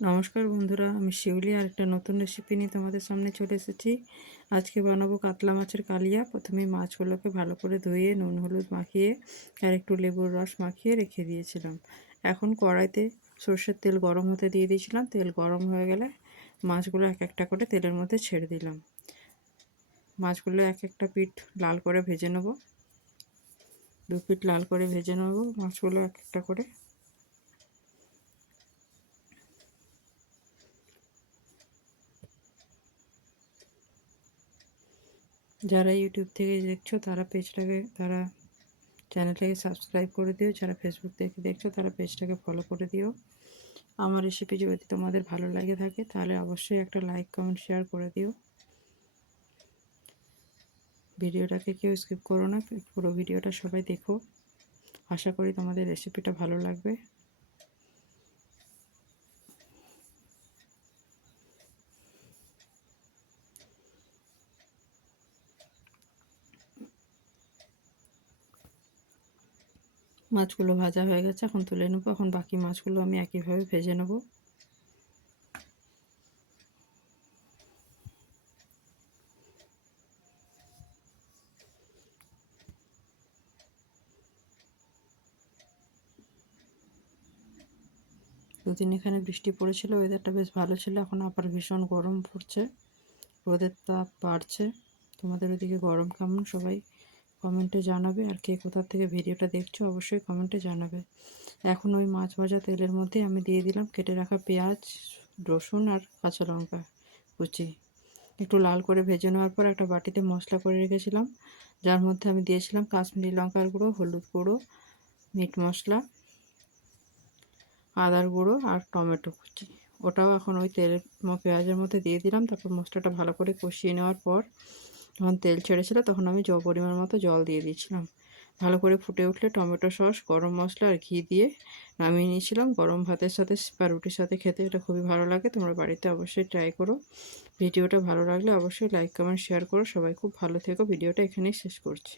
নমস্কার বন্ধুরা, আমি শিউলি আর একটা নতুন রেসিপি নিয়ে তোমাদের সামনে চলে এসেছি। আজকে বানাবো কাতলা মাছের কালিয়া। প্রথমে মাছগুলোকে ভালো করে ধুয়ে নুন হলুদ মাখিয়ে আর একটু লেবুর রস মাখিয়ে রেখে দিয়েছিলাম। এখন কড়াইতে সর্ষের তেল গরম হতে দিয়ে দিয়েছিলাম। তেল গরম হয়ে গেলে মাছগুলো এক একটা করে তেলের মধ্যে ছেড়ে দিলাম। মাছগুলো এক একটা পিঠ লাল করে ভেজে নেব। দু পিঠ লাল করে ভেজে নেব মাছগুলো এক একটা করে। যারা ইউটিউব থেকে দেখছো তারা চ্যানেলটাকে সাবস্ক্রাইব করে দিও। যারা ফেসবুক থেকে দেখছো তারা পেজটাকে ফলো করে দিও। আমার রেসিপি যদি তোমাদের ভালো লাগে থাকে তাহলে অবশ্যই একটা লাইক কমেন্ট শেয়ার করে দিও। ভিডিওটাকে কেউ স্কিপ করো না, পুরো ভিডিওটা সবাই দেখো। আশা করি তোমাদের রেসিপিটা ভালো লাগবে। মাছগুলো ভাজা হয়ে গেছে, এখন তুলে নেবো। এখন বাকি মাছগুলো আমি একইভাবে ভেজে নেব। দুদিন এখানে বৃষ্টি পড়েছিল, ওয়েদারটা বেশ ভালো ছিল। এখন আবার ভীষণ গরম পড়ছে, রোদের তাপ বাড়ছে। তোমাদের ওদিকে গরম কেমন সবাই কমেন্টে জানাবে। আর কে কোথা থেকে ভিডিওটা দেখছো অবশ্যই কমেন্টে জানাবে। এখন ওই মাছ ভাজা তেলের মধ্যে আমি দিয়ে দিলাম কেটে রাখা পেঁয়াজ, রসুন আর কাঁচা লঙ্কা কুচি। একটু লাল করে ভেজে নেওয়ার পর একটা বাটিতে মশলা করে রেখেছিলাম, যার মধ্যে আমি দিয়েছিলাম কাশ্মীরি লঙ্কার গুঁড়ো, হলুদ গুঁড়ো, মিট মশলা, আদার গুঁড়ো আর টমেটো কুচি। ওটাও এখন ওই পেঁয়াজের মধ্যে দিয়ে দিলাম। তারপর মশলাটা ভালো করে কষিয়ে নেওয়ার পর যখন তেল ছেড়েছিল তখন আমি পরিমাণ মতো জল দিয়ে দিয়েছিলাম। ভালো করে ফুটে উঠলে টমেটো সস, গরম মশলা আর ঘি দিয়ে নামিয়ে নিয়েছিলাম। গরম ভাতের সাথে বা রুটির সাথে খেতে এটা খুবই ভালো লাগে। তোমরা বাড়িতে অবশ্যই ট্রাই করো। ভিডিওটা ভালো লাগলে অবশ্যই লাইক কমেন্ট শেয়ার করো। সবাই খুব ভালো থেকো। ভিডিওটা এখানেই শেষ করছি।